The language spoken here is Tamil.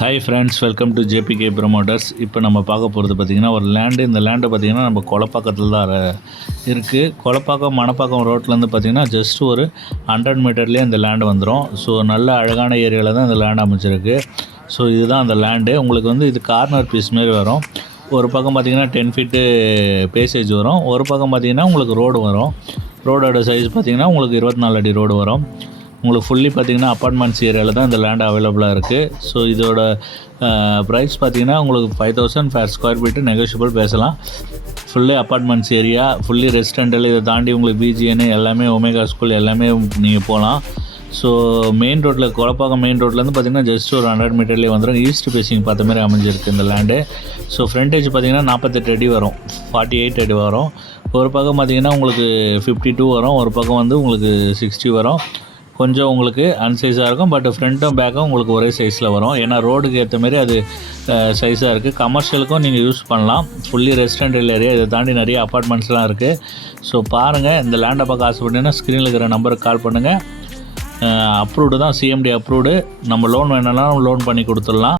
Hi friends welcome to JPK promoters இப்போ நம்ம பார்க்க போகிறது பார்த்திங்கன்னா ஒரு லேண்டு இந்த லேண்டு பார்த்திங்கன்னா நம்ம கொலப்பாக்கத்தில் தான் இருக்குது கொலப்பாக்கம் மணப்பாக்கம் ரோட்லேருந்து பார்த்திங்கன்னா ஜஸ்ட் ஒரு ஹண்ட்ரட் மீட்டர்லேயே இந்த லேண்டு வந்துடும் ஸோ நல்ல அழகான ஏரியாவில் தான் இந்த லேண்ட் அமைச்சிருக்கு ஸோ இதுதான் அந்த லேண்டு உங்களுக்கு வந்து இது கார்னர் பீஸ் மாரி வரும். ஒரு பக்கம் பார்த்திங்கன்னா டென் ஃபீட்டு பேசேஜ் வரும். ஒரு பக்கம் பார்த்திங்கன்னா உங்களுக்கு ரோடு வரும். ரோடோட சைஸ் பார்த்திங்கன்னா உங்களுக்கு இருபத்தி நாலு அடி ரோடு வரும். உங்களுக்கு ஃபுல்லி பார்த்தீங்கன்னா அப்பார்ட்மெண்ட்ஸ் ஏரியாவில் தான் இந்த லேண்ட் அவைலபிளாக இருக்குது ஸோ இதோட ப்ரைஸ் பார்த்தீங்கன்னா உங்களுக்கு five thousand per square feet negotiable பேசலாம். Fully apartments area fully residential இதை தாண்டி உங்களுக்கு பிஜிஎன் எல்லாமே ஒமேகா ஸ்கூல் எல்லாமே நீங்கள் போகலாம். ஸோ மெயின் ரோட்டில் கொலப்பாக்கம் மெயின் ரோட்லேருந்து பார்த்தீங்கன்னா ஜஸ்ட் ஒரு ஹண்ட்ரட் மீட்டர்லேயே வந்துடும் ஈஸ்ட் ஃபேஸிங் பார்த்த மாதிரி அமைஞ்சிருக்கு இந்த லேண்டு ஸோ ஃப்ரண்டேஜ் பார்த்தீங்கன்னா நாற்பத்தெட்டு அடி வரும். ஃபார்ட்டி எயிட் அடி வரும். ஒரு பக்கம் பார்த்தீங்கன்னா உங்களுக்கு ஃபிஃப்டி டூ வரும். ஒரு பக்கம் வந்து உங்களுக்கு சிக்ஸ்டி வரும். கொஞ்சம் உங்களுக்கு அன்சைஸாக இருக்கும் பட் ஃப்ரண்ட்டும் பேக்கும் உங்களுக்கு ஒரே சைஸில் வரும். ஏன்னா ரோடுக்கு ஏற்ற மாதிரி அது சைஸாக இருக்குது கமர்ஷியலுக்கும் நீங்கள் யூஸ் பண்ணலாம். ஃபுல்லி ரெசிடென்டல் ஏரியா இதை தாண்டி நிறைய அப்பார்ட்மெண்ட்ஸ்லாம் இருக்குது ஸோ பாருங்கள் இந்த லேண்டை பார்க்க ஆசைப்பட்டீங்கன்னா ஸ்க்ரீனில் இருக்கிற நம்பருக்கு கால் பண்ணுங்கள் அப்ரூவ்டு தான் சிஎம்டி அப்ரூவ்டு நம்ம லோன் வேணும்னாலும் லோன் பண்ணி கொடுத்துடலாம்.